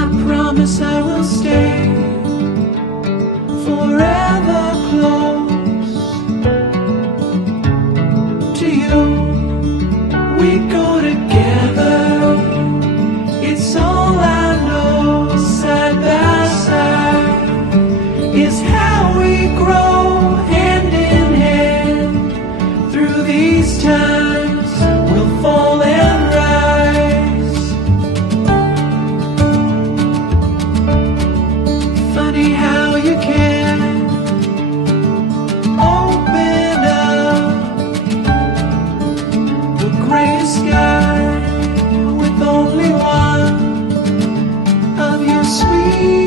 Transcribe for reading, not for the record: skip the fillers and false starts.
I promise I will stay forever close to you. We go together, it's all I know. Side by side is how we grow, hand in hand. Through these times we'll fall and rise. Funny how you can open up the gray sky with only one of your sweet